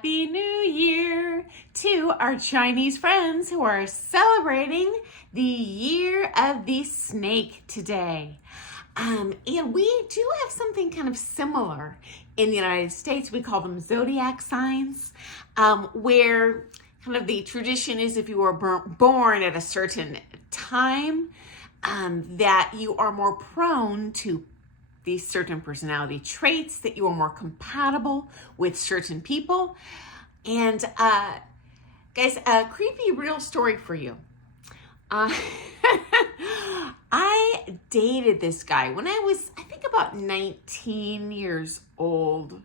Happy New Year to our Chinese friends who are celebrating the Year of the Snake today. And we do have something kind of similar in the United States. We call them zodiac signs, where kind of the tradition is if you were born at a certain time, that you are more prone to these certain personality traits, that you are more compatible with certain people. And guys, a creepy real story for you. I dated this guy when I was, I think, about 19 years old.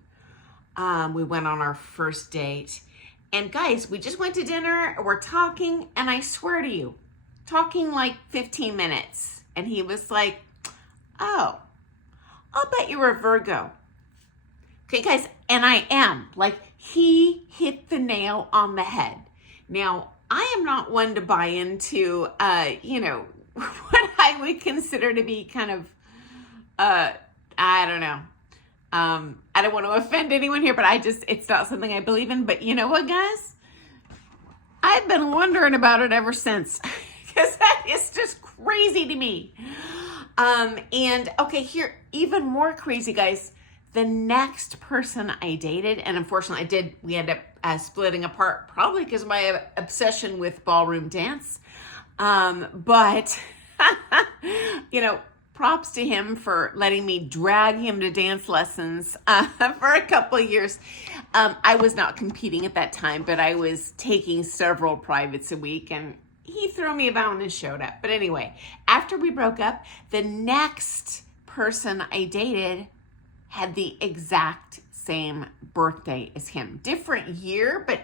We went on our first date. And guys, we just went to dinner, we're talking, and I swear to you, talking like 15 minutes. And he was like, oh, I'll bet you're a Virgo. Okay, guys, and I am. Like, he hit the nail on the head. Now, I am not one to buy into, what I would consider to be kind of, I don't know. I don't want to offend anyone here, but it's not something I believe in. But you know what, guys? I've been wondering about it ever since, because that is just crazy to me. And okay, here, even more crazy, guys, the next person I dated, and unfortunately we ended up splitting apart, probably because of my obsession with ballroom dance. But, props to him for letting me drag him to dance lessons for a couple of years. I was not competing at that time, but I was taking several privates a week, and he threw me a bone and showed up. But anyway, after we broke up, the next person I dated had the exact same birthday as him. Different year, but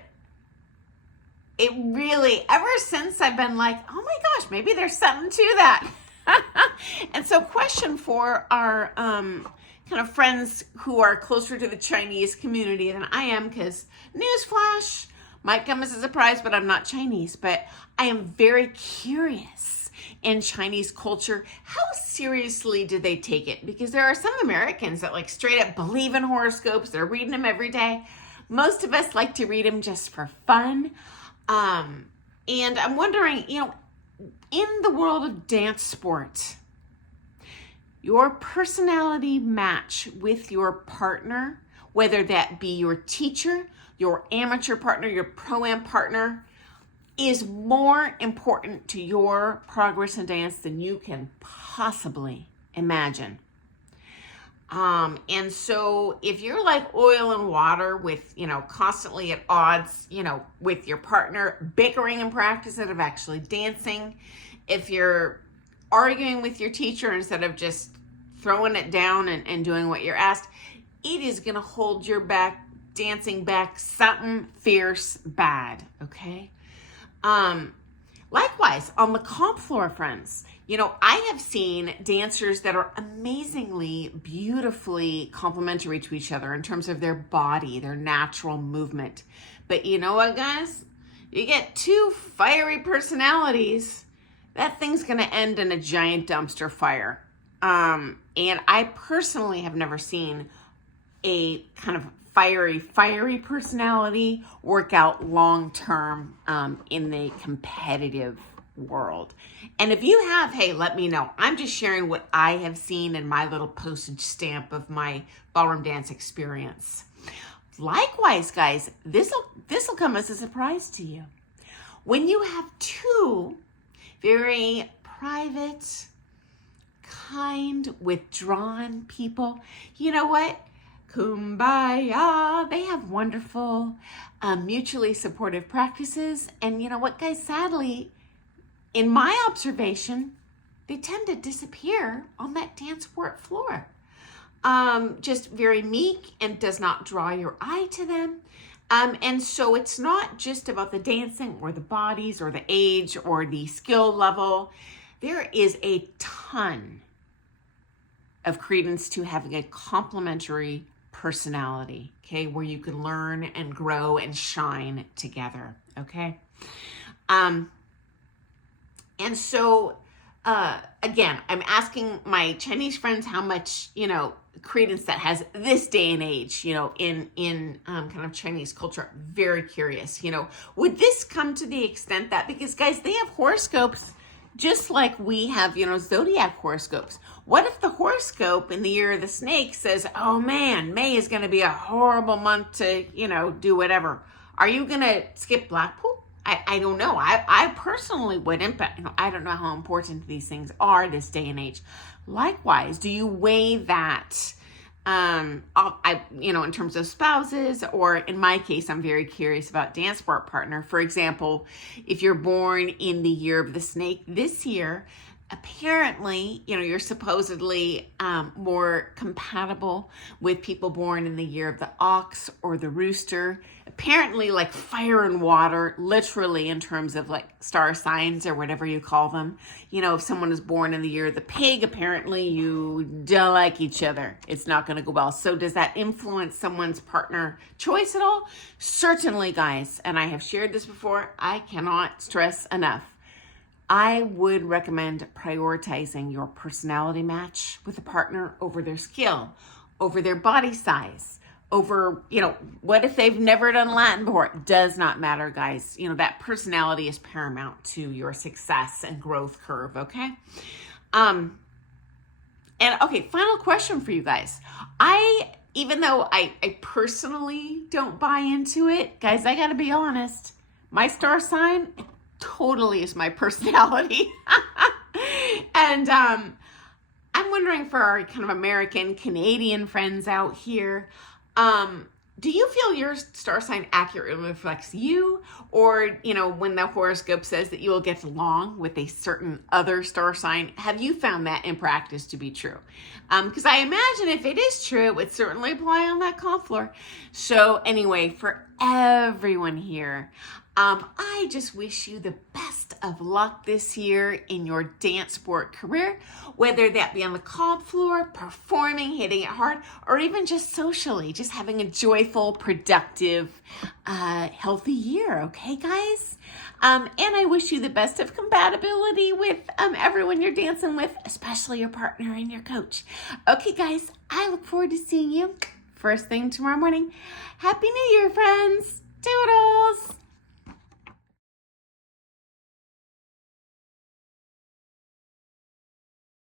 it really, ever since I've been like, oh my gosh, maybe there's something to that. And so question for our kind of friends who are closer to the Chinese community than I am, because newsflash, might come as a surprise, but I'm not Chinese. But I am very curious in Chinese culture. How seriously do they take it? Because there are some Americans that like straight up believe in horoscopes. They're reading them every day. Most of us like to read them just for fun. And I'm wondering, in the world of dance sport, your personality match with your partner, whether that be your teacher, your amateur partner, your pro-am partner, is more important to your progress in dance than you can possibly imagine. And so if you're like oil and water with, constantly at odds, with your partner, bickering in practice instead of actually dancing, if you're arguing with your teacher instead of just throwing it down and doing what you're asked, it is going to hold your back, dancing back something fierce bad, okay? Likewise, on the comp floor, friends, I have seen dancers that are amazingly, beautifully complementary to each other in terms of their body, their natural movement. But you know what, guys? You get two fiery personalities, that thing's going to end in a giant dumpster fire. And I personally have never seen a kind of fiery personality work out long-term in the competitive world. And if you have, hey, let me know. I'm just sharing what I have seen in my little postage stamp of my ballroom dance experience. Likewise, guys, this'll come as a surprise to you. When you have two very private, kind, withdrawn people, you know what? Kumbaya. They have wonderful, mutually supportive practices. And you know what, guys? Sadly, in my observation, they tend to disappear on that dance sport floor. Just very meek and does not draw your eye to them. And so it's not just about the dancing or the bodies or the age or the skill level. There is a ton of credence to having a complementary personality, okay, where you can learn and grow and shine together, okay? And so, again, I'm asking my Chinese friends how much, credence that has this day and age, in kind of Chinese culture. Very curious, would this come to the extent that, because guys, they have horoscopes just like we have, zodiac horoscopes. What if the horoscope in the year of the snake says, oh man, May is going to be a horrible month to, do whatever. Are you going to skip Blackpool? I don't know. I personally wouldn't, but I don't know how important these things are this day and age. Likewise, do you weigh that, in terms of spouses, or in my case, I'm very curious about Dancesport partner. For example, if you're born in the year of the snake this year, apparently, you're supposedly more compatible with people born in the year of the ox or the rooster. Apparently, like fire and water, literally in terms of like star signs or whatever you call them. If someone is born in the year of the pig, apparently you don't like each other. It's not going to go well. So does that influence someone's partner choice at all? Certainly, guys. And I have shared this before. I cannot stress enough. I would recommend prioritizing your personality match with a partner over their skill, over their body size, over, what if they've never done Latin before? It does not matter, guys. That personality is paramount to your success and growth curve, okay? And okay, final question for you guys. Even though I personally don't buy into it, guys, I gotta be honest, my star sign totally is my personality. And I'm wondering for our kind of American, Canadian friends out here, do you feel your star sign accurately reflects you? Or, when the horoscope says that you will get along with a certain other star sign, have you found that in practice to be true? Because I imagine if it is true, it would certainly apply on that comp floor. So anyway, for everyone here, I just wish you the best of luck this year in your dance sport career, whether that be on the comp floor, performing, hitting it hard, or even just socially, just having a joyful, productive, healthy year. Okay, guys? And I wish you the best of compatibility with everyone you're dancing with, especially your partner and your coach. Okay, guys, I look forward to seeing you first thing tomorrow morning. Happy New Year, friends. Toodles.